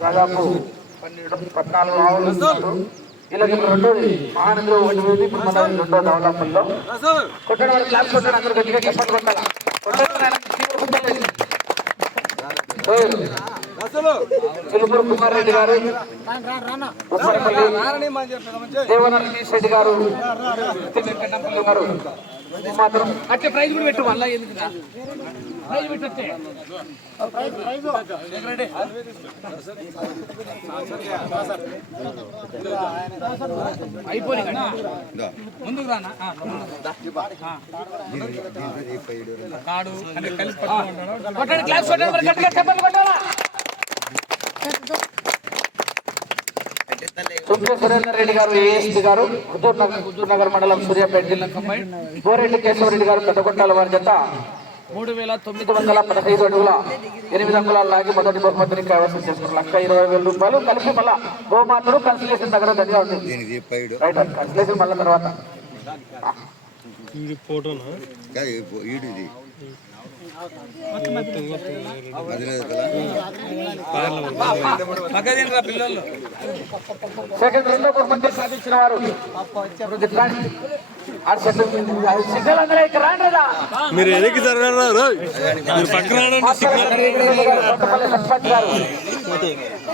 దాదాపు పన్నెండు పద్నాలుగు ఆవులు ఉన్నారు. ఇలాగ ఇప్పుడు రెండోది మహానందులో ఒకటి ఉంది ఇప్పుడు మన రెండో డెవలప్మెంట్లో కొట్టడం వల్ల క్లాస్ కొట్టడం అందరూ గట్టిగా చెప్పండి కొట్టాలా కొట్టడం వల్ల కీబోర్డ్ కొట్టాలి. ఓయ్. కుమార్ రెడ్డి గారు ఉప్పరపల్లి దేవనరెడ్డి రెడ్డి గారు గారు మాత్రం ప్రైజ్ కూడా పెట్టు మళ్ళా ఎందుకు ప్రైజ్ పెట్టే అయిపోయి ముందుకు రానా. కాడు కలిసి గట్టిగా చెప్పండి కొట్టాలా చుంకే సురేందర్ రెడ్డి గారు ఏఎస్పీ గారు హుజూర్ నగర్ హుజూర్ నగర్ మండలం సూర్యాపేట జిల్లా గోరెడ్డి కేశవరెడ్డి గారు పెద్దగొట్టాల వారి జత. మూడు వేల తొమ్మిది వందల పదహైదు అడుగుల ఎనిమిది అంగుళాల లాగి మొదటి బహుమతిని కైవసం చేసుకున్నారు. లక్ష ఇరవై వేల రూపాయలు. కలిపి మళ్ళా గోమాతలు కన్సలేషన్ దగ్గర దగ్గర ఉంది దీనికి పైడు రైట్ కన్సలేషన్ మళ్ళీ తర్వాత. సెకండ్ రెండో బహుమతి సాధించిన వారు మీరు ఎదికి జరగరా మీరు పక్కన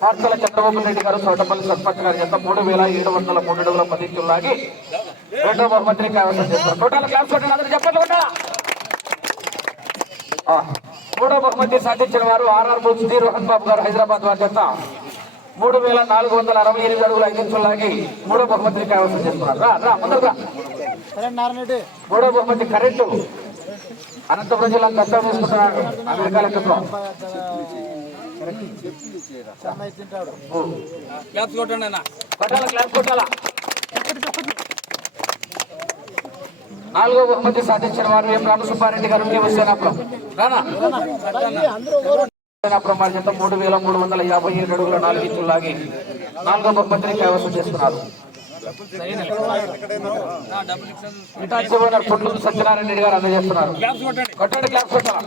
పార్తల చంద్రబాబు రెడ్డి గారు చోటపల్లి సర్పంచ్ గారి జత మూడు వేల ఏడు వందల మూడు అడుగుల పదించులు లాగి రెండో బహుమతిని కైవసం చేస్తారు. టోటల్ క్లాస్ కొట్టిన అందరూ చెప్పండి కొట్టా. ఆ, మూడో బహుమతి సాధించిన వారు ఆర్ఆర్ డి రోహన్ బాబు గారు హైదరాబాద్ వారి జత మూడు వేల నాలుగు వందల అరవై ఎనిమిది అడుగుల ఐదు లాగి మూడో బహుమతిని కైవసం చేస్తున్నారు. రా రా ముందరు మూడో బహుమతి కరెంటు అనంతపురం జిల్లా దత్తం తీసుకుంటున్నాడు అమెరికా లెక్కతో క్లాప్స్ కొట్టండి అన్న. కొట్టాల క్లాస్ కొట్టాల? నాలుగో బహుమతి సాధించిన వారు ఎం రామసుబ్బారెడ్డి గారు సేనాపురం సేనాపురం వారి చేత మూడు వేల మూడు వందల యాభై ఏడు అడుగుల నాలుగు ఇంచులు లాగి నాలుగో బహుమతిని కైవసం చేస్తున్నారు. ఇటాచి ఓనర్ పొట్లూరు సత్యనారాయణ రెడ్డి గారు అందజేస్తున్నారు. క్లాప్స్ కొట్టండి కొట్టండి క్లాస్ కొట్టాల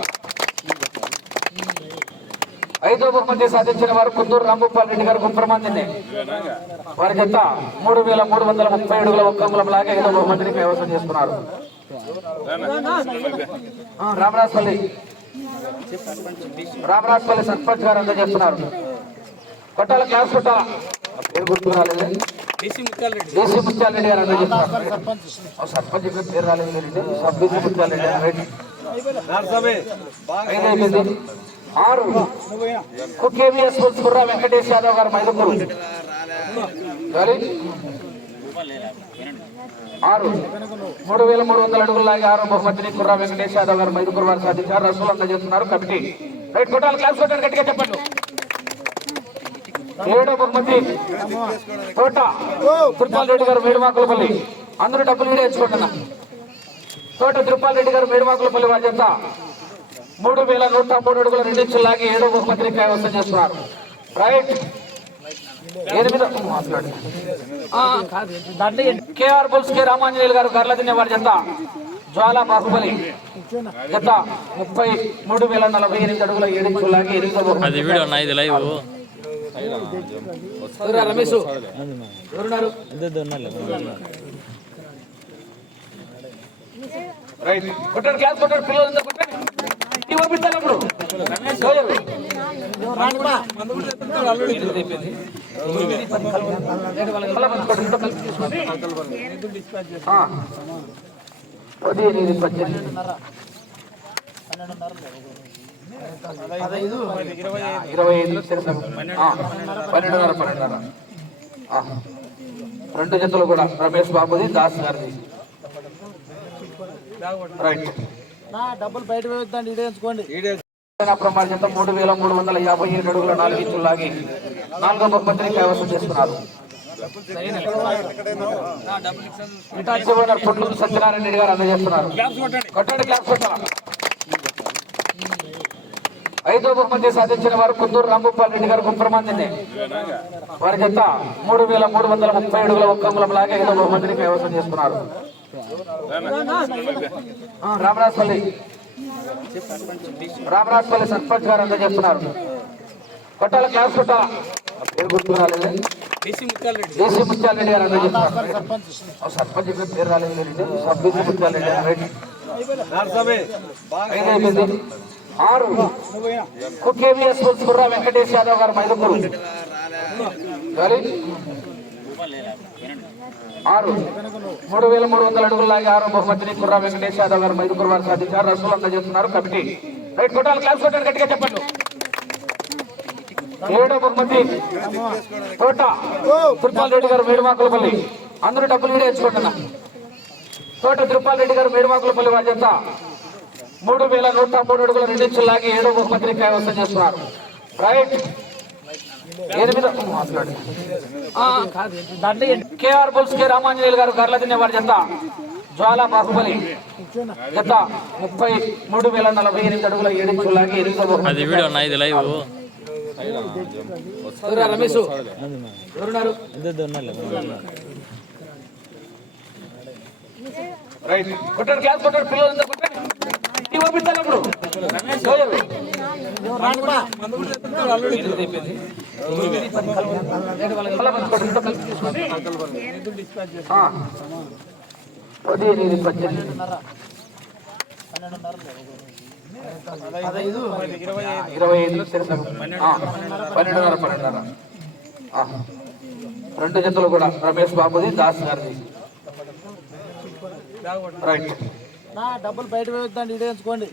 ఐదో బహుమతి సాధించిన వారు కుందూరు రాంభూపాల్ రెడ్డి గారు గుంప్రమాందిని వారి జత మూడు వేల మూడు వందల ముప్పై ఏడుగుల ఒక్కంగులం లాగే ఐదో బహుమతిని కైవసం చేస్తున్నారు ఆ, రామరాజపల్లి. రామరాజపల్లి సర్పంచ్ గారు అందజేస్తున్నారు. కొట్టాల క్లాస్ కొట్టాల పేరు గుర్తుకు రాలేదు? డిసి ముత్యాల రెడ్డి దేశీ ముత్యాల రెడ్డి గారు అందజేస్తున్నారు ఓ, సర్పంచ్ గారి పేరు రాలేదు లేదండి. సబ్ దేశీ ముత్యాల రెడ్డి గారు రైట్ ఐదు అయిపోయింది. ఆరు. కేవీఎస్ బుర్రా వెంకటేష్ యాదవ్ గారు మైదుకూరు. మరి ఆరు. మూడు వేల మూడు వందల అడుగుల లాగి ఆరో బహుమతిని కుర్రా వెంకటేష్ యాదవ్ గారు మైదుకూరు వారు సాధించారు. రసూలు అందజేస్తున్నారు కమిటీ. రైట్ కొట్టాలి. క్లాస్ కొట్టాలి గట్టిగా చెప్పండి. ఏడో బహుమతి కోట తిరుపాల్ రెడ్డి గారు మేడుమాకులపల్లి అందరూ డబ్బులు వీడే ఇచ్చుకోండి అన్న తోట తిరుపాల్ రెడ్డి గారు మేడుమాకులపల్లి వారి చేత మూడు వేల నూట మూడు అడుగుల రెండించులు లాగి ఏడో బహుమతిని కైవసం చేస్తున్నారు. రైట్. ఎనిమిదో కేఆర్ బుల్స్ కే రామాంజనేయులు గారు గర్ల తినే వారి జత. జ్వాల బాహుబలి జత ముప్పై మూడు వేల నలభై ఎనిమిది అడుగుల ఏడించులు లాగి ఎనిమిదో బహుమతి రమేష్. రైట్. కొట్టాడు క్లాస్ కొట్టాడు పిల్లలందరూ కొట్టాడు. ఇంటికి పంపించాలి అప్పుడు. ఎవరు? మళ్ళా ఇరవై ఐదులో పన్నెండున్నర పన్నెండున్నర రెండు జతలు కూడా రమేష్ బాబుది దాస్ గారిది రైట్. డబ్బులు బయట వేయొద్దండి ఇడే ప్రమాణిత మూడు వేల మూడు వందల యాభై ఏడు అడుగుల నాలుగు ఇంచులు లాగి నాలుగో బహుమతిని కైవసం చేస్తున్నారు ఇటా చివరి పుట్లూరు సత్యనారాయణ రెడ్డి గారు అందజేస్తున్నారు కట్టండి క్లాస్ కొట్టాలి ఐదో బహుమతి సాధించిన వారు కుందూరు రాంభూపాల్ రెడ్డి గారు గుంప్రమాందిని వారి జత మూడు వేల మూడు వందల ముప్పై అడుగుల ఒక్క అంగుళం లాగే ఐదో బహుమతిని కైవసం చేసుకున్నారు. రామరాజపల్లి. రామరాజపల్లి సర్పంచ్ గారు అందజేస్తున్నారు కొట్టాల క్లాస్ కొట్టాల పేరు గుర్తు రాలేదు. డిసి గారు అందజేస్తున్నారు ఓ, సర్పంచ్ పేరు రాలేదు. సబ్ గారు. రైట్. ఐదు అయిపోయింది? ఆరు. కుకేవిఎస్ స్కూల్స్ కుర్రా వెంకటేష్ యాదవ్ గారు మైదుకూరు. ఆరు. మూడు వేల మూడు వందల అడుగుల ఆరు ఆరో బహుమతిని కుర్రా వెంకటేష్ యాదవ్ గారు మైదుకూరు వారు సాధించారు. రసూలు అందజేస్తున్నారు కమిటీ. రైట్ కొట్టాలి. క్లాస్ కొట్టాలి గట్టిగా చెప్పండి. ఏడో బహుమతి. కోట. తిరుపాల్ రెడ్డి గారు మేడుమాకులపల్లి. అందరూ డబ్బులు కూడా ఎంచుకుంటున్నా. కోట తిరుపాల్ రెడ్డి గారు మేడుమాకులపల్లి వారి చెంత మూడు వేల నూట మూడు అడుగుల రెండించులు లాగి ఏడో బహుమతిని కైవసం చేస్తున్నారు. రైట్. ఎనిమిదో మాట్లాడు. కేఆర్ బుల్స్ కే రామాంజనేయులు గారు గర్ల తినే వారి జత. జ్వాల బాహుబలి జత. ముప్పై మూడు వేల నలభై ఎనిమిది అడుగుల లాగి ఎనిమిదో బహుమతి ఇది లైవ్. రమేష్ రైట్. కొట్టాడు క్లాస్ పిల్లలందరూ కొట్టాడు అప్పుడు ఇరవై ఐదు పన్నెండున్నర పన్నెండున్నర రెండు జతలు కూడా రమేష్ బాబుది దాస్ గారిది. రైట్. నా డబ్బులు బయట వేయొద్దండి ఈడేసుకోండి